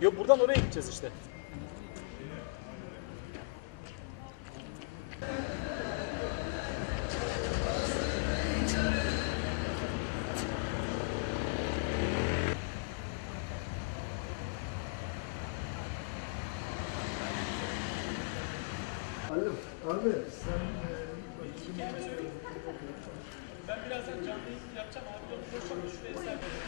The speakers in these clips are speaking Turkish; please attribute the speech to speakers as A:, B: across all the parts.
A: Yok buradan oraya gideceğiz işte.
B: Alo, abi sen
A: Ben birazdan canlı yapacağım abi. Da şuraya sen.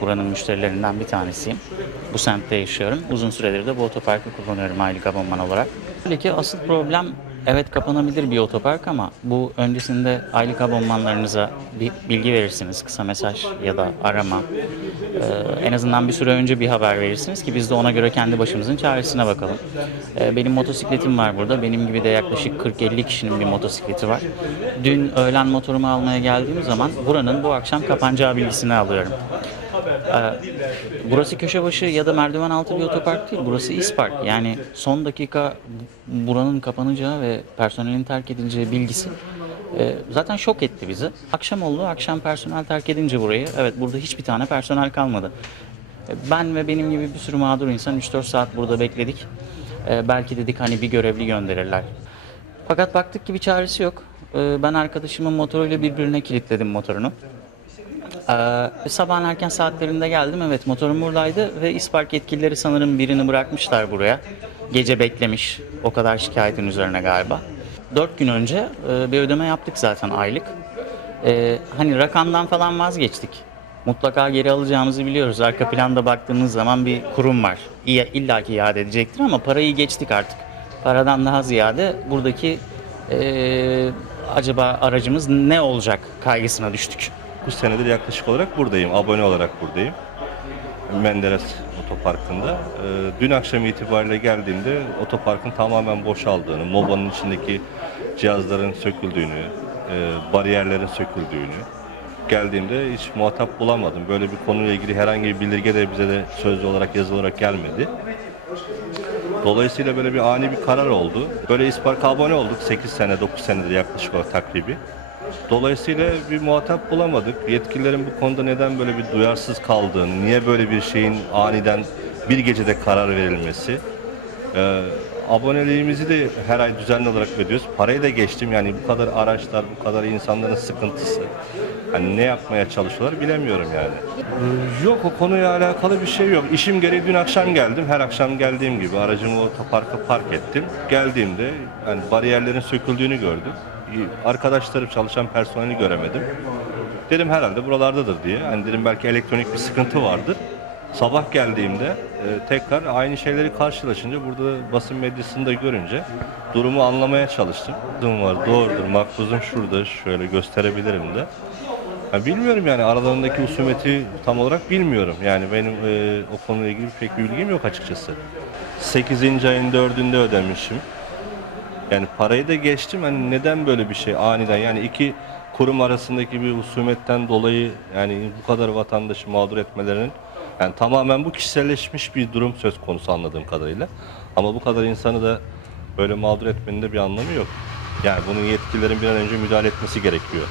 C: Buranın müşterilerinden bir tanesiyim. Bu semtte yaşıyorum. Uzun süredir de bu otoparkı kullanıyorum aylık abonman olarak. Tabii ki asıl problem evet kapanabilir bir otopark ama bu öncesinde aylık abonmanlarınıza bir bilgi verirsiniz. Kısa mesaj ya da arama. Ee, en azından bir süre önce bir haber verirsiniz ki biz de ona göre kendi başımızın çaresine bakalım. Ee, benim motosikletim var burada. Benim gibi de yaklaşık 40-50 kişinin bir motosikleti var. Dün öğlen motorumu almaya geldiğim zaman buranın bu akşam kapanacağı bilgisini alıyorum. Ee, burası köşe başı ya da merdiven altı bir otopark değil. Burası İspark. Yani son dakika buranın kapanacağı ve personelin terk edileceği bilgisi e, zaten şok etti bizi. Akşam oldu. Akşam personel terk edince burayı evet burada hiçbir tane personel kalmadı. E, Ben ve benim gibi bir sürü mağdur insan 3-4 saat burada bekledik. E, belki dedik hani bir görevli gönderirler. Fakat baktık ki bir çaresi yok. Ben arkadaşımın motoruyla birbirine kilitledim motorunu. Ee, sabahın erken saatlerinde geldim. Evet motorum buradaydı ve İspark yetkilileri sanırım birini bırakmışlar buraya. Gece beklemiş. O kadar şikayetin üzerine galiba. Dört gün önce e, bir ödeme yaptık zaten aylık. Ee, hani rakamdan falan vazgeçtik. Mutlaka geri alacağımızı biliyoruz. Arka planda baktığınız zaman bir kurum var. İlla ki iade edecektir ama parayı geçtik artık. Paradan daha ziyade buradaki e, acaba aracımız ne olacak kaygısına düştük.
D: 3 senedir yaklaşık olarak buradayım. Abone olarak buradayım. Menderes Otoparkı'nda. Ee, dün akşam itibariyle geldiğimde otoparkın tamamen boşaldığını, MOBA'nın içindeki cihazların söküldüğünü, e, bariyerlerin söküldüğünü geldiğimde hiç muhatap bulamadım. Böyle bir konuyla ilgili herhangi bir bildirge de bize de sözlü olarak yazılı olarak gelmedi. Dolayısıyla böyle bir ani bir karar oldu. Böyle İspark'a abone olduk 8 sene 9 senedir yaklaşık olarak takribi. Dolayısıyla bir muhatap bulamadık. Yetkililerin bu konuda neden böyle bir duyarsız kaldığını, niye böyle bir şeyin aniden bir gecede karar verilmesi. Ee, aboneliğimizi de her ay düzenli olarak ödüyoruz. Parayı da geçtim yani bu kadar araçlar, bu kadar insanların sıkıntısı. Hani ne yapmaya çalışıyorlar bilemiyorum yani. Ee, Yok o konuyla alakalı bir şey yok. İşim gereği dün akşam geldim. Her akşam geldiğim gibi aracımı otoparka park ettim. Geldiğimde yani bariyerlerin söküldüğünü gördüm. Arkadaşlarım çalışan personeli göremedim. Dedim herhalde buralardadır diye. Hani dedim belki elektronik bir sıkıntı vardır. Sabah geldiğimde e, tekrar aynı şeyleri karşılaşınca burada basın medyasında görünce durumu anlamaya çalıştım. Durum var doğrudur makbuzum şurada şöyle gösterebilirim de. Ya bilmiyorum yani aralarındaki husumeti tam olarak bilmiyorum. Yani benim e, o konuyla ilgili pek bir bilgim yok açıkçası. 8. ayın 4'ünde ödemişim. Yani parayı da geçtim. Hani neden böyle bir şey aniden? Yani iki kurum arasındaki bir husumetten dolayı yani bu kadar vatandaşı mağdur etmelerinin yani tamamen bu kişiselleşmiş bir durum söz konusu anladığım kadarıyla. Ama bu kadar insanı da böyle mağdur etmenin de bir anlamı yok. Yani bunun yetkililerin bir an önce müdahale etmesi gerekiyor.